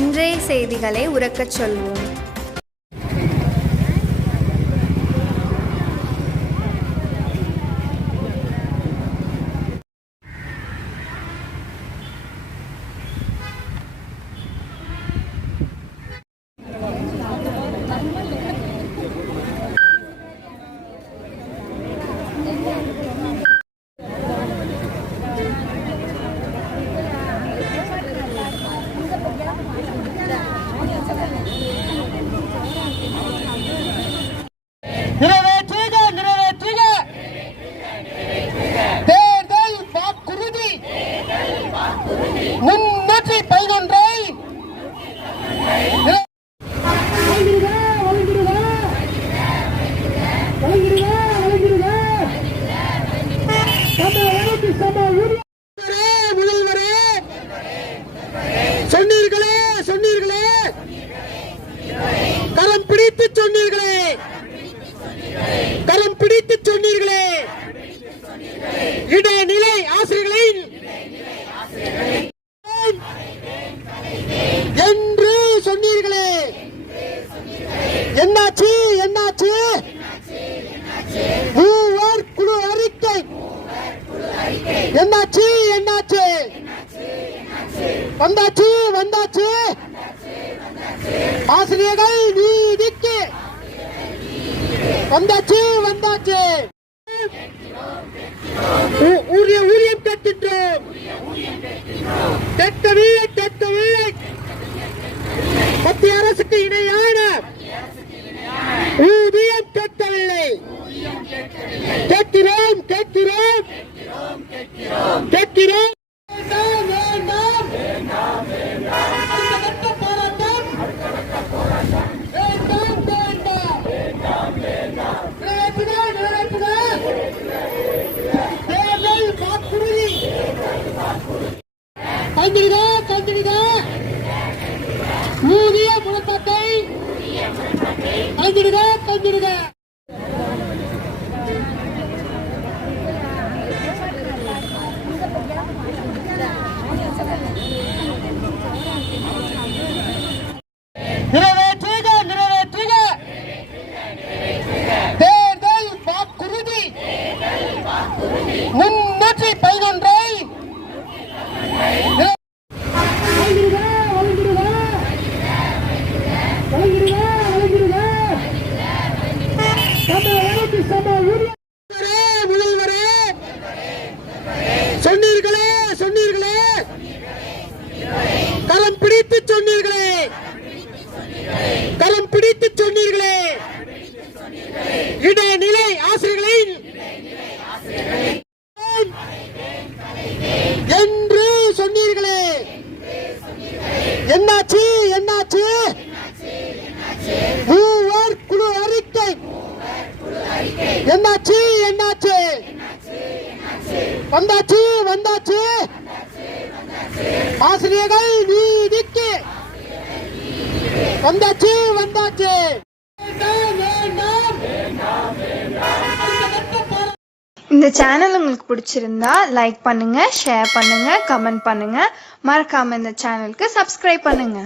இன்றைய செய்திகளை உரக்கச் சொல்வோம். தேர்தல் வாக்குறுதி முன்னூற்றி 11 முதல்வரே சொன்னீர்களே கரம் பிடித்து சொன்னீர்களே இடைநிலை ஆசிரியர்களின் என்று சொன்னீர்களே, என்னாச்சு மூவர் குழு அறிக்கை என்னாச்சு வந்தாச்சு ஆசிரியர்கள் நீதிக்கு வந்தாச்சு ஊதியம் கேட்கின்றோம். கேட்கவில்லை மத்திய அரசுக்கு இணையான ஊதியம் கேட்கவில்லை. கேட்கிறோம் கண்டிடுக ஊதிய முழக்கத்தை கண்டிடுக. நிறைவேற்றுக தேர்தல் வாக்குறுதி முன்னூற்றி 11 முதல்வரே சொன்னீர்களே கரம் பிடித்து சொன்னீர்களே இடைநிலை ஆசிரியர்களின் என்று சொன்னீர்களே, என்னாச்சு மூவர் குழு அறிக்கை என்னாச்சு வந்தாச்சு ஆசிரியர்கள் நீதிக்கு வந்தாச்சு இந்த சேனல் உங்களுக்கு பிடிச்சிருந்தா லைக் பண்ணுங்க, ஷேர் பண்ணுங்க, கமெண்ட் பண்ணுங்க. மறக்காம இந்த சேனலுக்கு சப்ஸ்கிரைப் பண்ணுங்க.